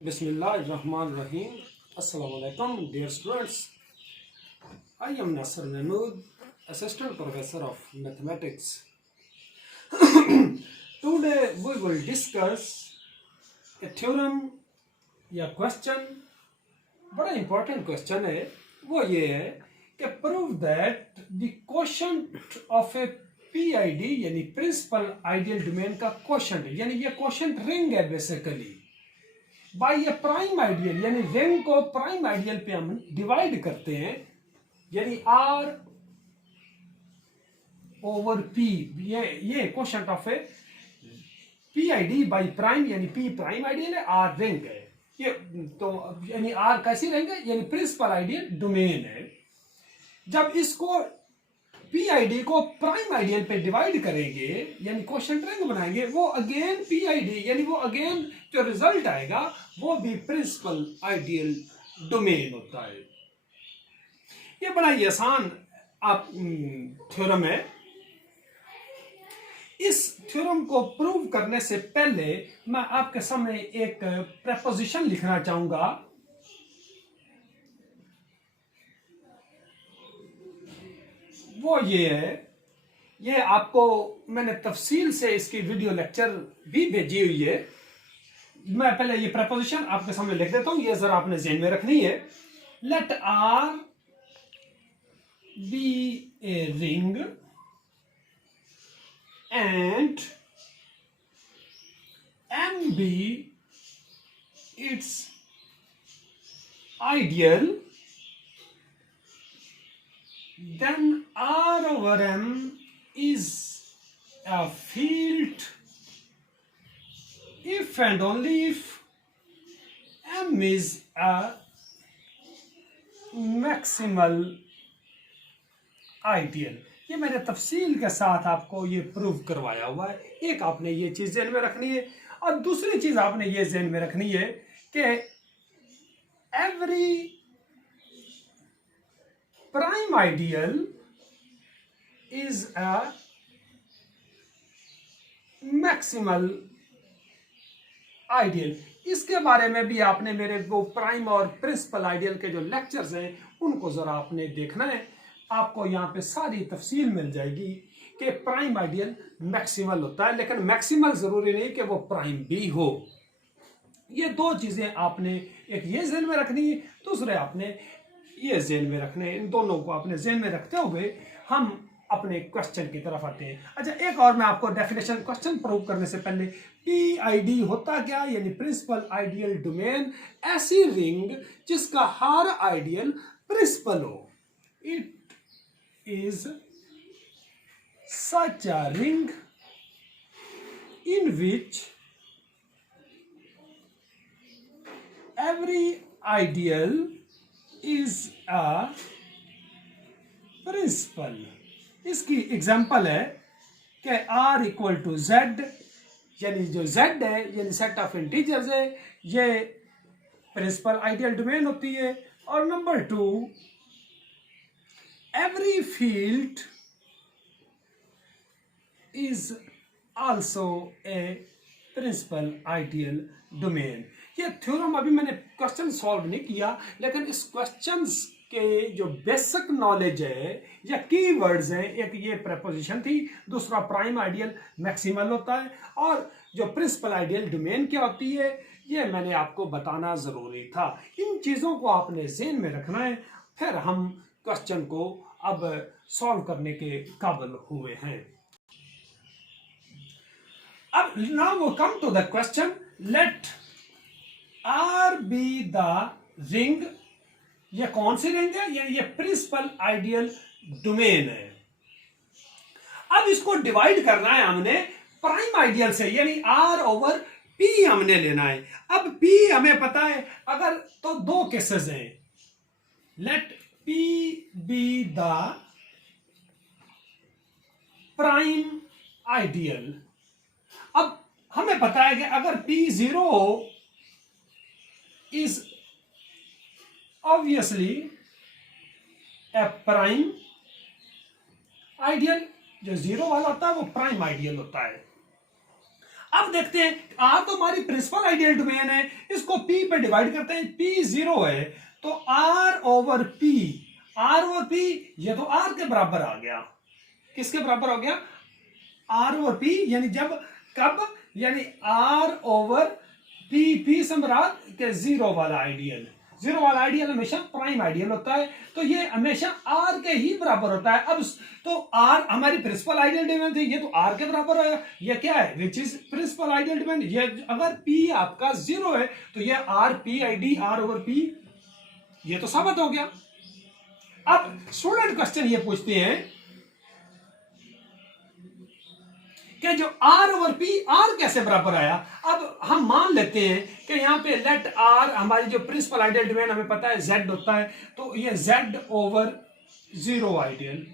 Bismillahirrahmanirrahim. Assalamu alaikum, dear students. I am Nasser Mahmood, Assistant Professor of Mathematics. Today we will discuss a theorem या question. बड़ा important question है. वो ये है कि prove that the quotient of A PID यानी principal ideal domain का quotient, यानी ये क्वोशंट रिंग है basically, by A prime ideal, यानी रिंग को प्राइम आइडियल पे हम डिवाइड करते हैं, यानी आर ओवर पी. ये quotient of A PID by prime, यानी पी प्राइम आइडियल है, आर रिंग है. ये तो यानी आर कैसी रिंग है, यानी प्रिंसिपल आइडियल डोमेन है. जब इसको पीआईडी को प्राइम आइडियल पे डिवाइड करेंगे यानी क्वोशंट रिंग बनाएंगे, वो अगेन पीआईडी यानी वो अगेन जो रिजल्ट आएगा वो भी प्रिंसिपल आइडियल डोमेन होता है. ये बड़ा ही आसान आप थ्योरम है. इस थ्योरम को प्रूव करने से पहले मैं आपके सामने एक प्रेपोजिशन लिखना चाहूंगा. वो ये है, ये आपको मैंने तफसील से इसकी वीडियो लेक्चर भी भेजी हुई है. मैं पहले ये प्रेपोजिशन आपके सामने लिख देता हूं, ये जरा आपने ज़हन में रखनी है. Let R be a ring and M be its ideal, then R over M is a field if and only if M is a maximal ideal. ये मैंने तफसील के साथ आपको ये प्रूव करवाया हुआ है. एक आपने ये चीज़ ज़हन में रखनी है और दूसरी चीज़ आपने ये ज़हन में रखनी है कि every prime ideal is a maximal ideal. इसके बारे में भी आपने मेरे वो प्राइम और प्रिंसिपल आइडियल के जो लेक्चर्स हैं उनको जरा आपने देखना है. आपको यहाँ पे सारी तफसील मिल जाएगी कि प्राइम आइडियल मैक्सिमल होता है, लेकिन मैक्सिमल जरूरी नहीं कि वो प्राइम भी हो. ये दो चीजें आपने एक ये ज़हन में रखनी है, दूसरे आपने ये ज़हन में रखने. इन दोनों को अपने ज़हन में रखते हुए हम अपने क्वेश्चन की तरफ आते हैं. अच्छा, एक और मैं आपको डेफिनेशन क्वेश्चन प्रूव करने से पहले, पीआईडी होता क्या, यानी प्रिंसिपल आइडियल डोमेन, ऐसी रिंग जिसका हर आइडियल प्रिंसिपल हो. It is such a ring in which every ideal is a principal. इसकी एग्जाम्पल है कि R इक्वल टू Z, यानी जो Z है यानी सेट ऑफ इंटीजर्स है, ये प्रिंसिपल आइडियल डोमेन होती है. और number 2, every field is also a principal ideal domain. ये थ्योरम अभी मैंने क्वेश्चन सॉल्व नहीं किया, लेकिन इस क्वेश्चंस के जो बेसिक नॉलेज है या कीवर्ड्स हैं, एक ये प्रेपोजिशन थी, दूसरा प्राइम आइडियल मैक्सिमल होता है, और जो प्रिंसिपल आइडियल डोमेन क्या होती है ये मैंने आपको बताना जरूरी था. इन चीज़ों को आपने ज़हन में रखना है, फिर हम क्वेश्चन को अब सॉल्व करने के काबिल हुए हैं. अब now we come to the question. Let R be the ring. ये कौन सी रिंग है, ये प्रिंसिपल आइडियल डोमेन है. अब इसको डिवाइड करना है हमने प्राइम आइडियल से, यानी आर ओवर पी हमने लेना है. अब पी हमें पता है, अगर तो दो केसेस हैं. Let P be the prime ideal. अब हमें पता है कि अगर पी 0 हो is obviously a prime ideal. जो 0 वाला होता है वो प्राइम आइडियल होता है. अब देखते हैं, आर तो हमारी प्रिंसिपल आइडियल डोमेन है, इसको पी पे डिवाइड करते हैं, पी 0 है तो R over P, R over P ये तो आर के बराबर आ गया। किसके बराबर हो गया? आर ओवर पी, यानी जब कब, यानी आर ओवर पी, पी समरात के 0 वाला आइडियल, 0 वाला आइडियल हमेशा प्राइम आइडियल होता है, तो ये हमेशा आर के ही बराबर होता है। अब तो आर हमारी प्रिंसिपल आइडियल डोमेन थी, ये तो आर के बराबर है, ये क्या है? Which is principal ideal domain. ये अगर पी आपका 0 है तो ये R P I D R over P, ये तो साबित हो गया। अब स्टूडेंट क्वेश्चन ये पूछते हैं कि जो आर ओवर पी, आर कैसे बराबर आया? अब हम मान लेते हैं कि यहाँ पे लेट आर, हमारी जो प्रिंसिपल आइडियल डोमेन हमें पता है जेड होता है, तो ये जेड ओवर 0 आइडियल।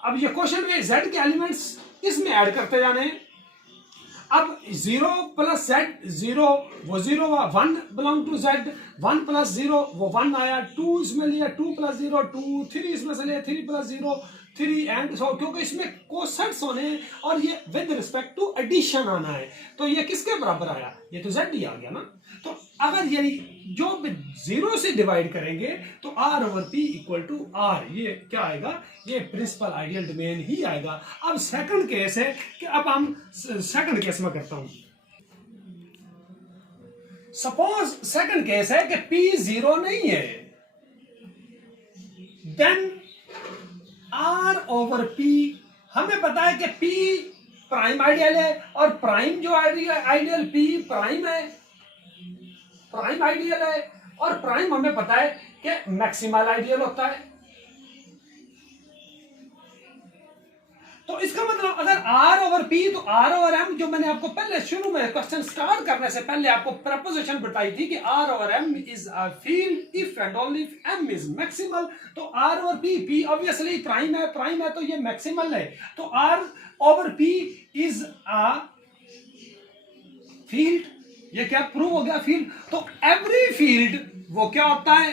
अब ये क्वेश्चन में जेड के एलिमेंट्स इसमें ऐड करते जाने हैं। अब 0 प्लस जेड, 0 वो 0 1 बिलोंग टू जेड, 1 प्लस 0 वो 1 आया, 2 इसमें लिया, 2 प्लस 0 2, 3 इसमें से लिया, 3 प्लस 0 3 एंड सो, क्योंकि इसमें कोसेट्स होने हैं और ये विद रिस्पेक्ट टू एडिशन आना है, तो ये किसके बराबर आया? ये तो जेड ही आ गया ना। तो अगर यानी जो 0 से डिवाइड करेंगे तो R over P equal to R, ये क्या आएगा? ये प्रिंसिपल आइडियल डोमेन ही आएगा। अब सेकंड केस है कि अब हम सेकंड केस में करता हूं। सपोज सेकंड केस है कि पी 0 नहीं है, देन आर ओवर पी, हमें पता है कि पी प्राइम आइडियल है और प्राइम जो आइडियल पी प्राइम है, प्राइम आइडियल है, और प्राइम हमें पता है कि मैक्सिमल आइडियल होता है। तो इसका मतलब अगर आर ओवर पी तो आर ओवर एम, जो मैंने आपको पहले शुरू में क्वेश्चन स्टार्ट करने से पहले आपको प्रपोजिशन बताई थी कि R over M is a field if and only if M is maximal. तो R over P, P obviously prime है, प्राइम है तो ये मैक्सिमल है, तो R over P is a field, ये क्या प्रूव हो गया? फील्ड। तो एवरी फील्ड वो क्या होता है?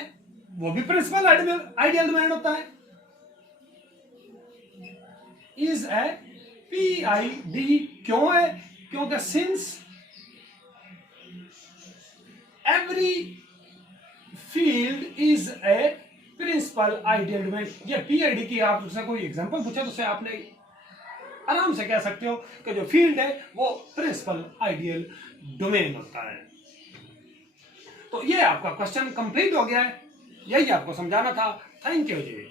वो भी प्रिंसिपल आइडियल डोमेन होता है, is a P I D. क्यों है? क्योंकि since every field is a principal ideal domain. ये पी आई डी की आपसे कोई एग्जांपल पूछा तो उसे आपने आराम से कह सकते हो कि जो फील्ड है वो प्रिंसिपल आइडियल डोमेन होता है। तो ये आपका क्वेश्चन कंप्लीट हो गया है, यही आपको समझाना था। Thank you ji.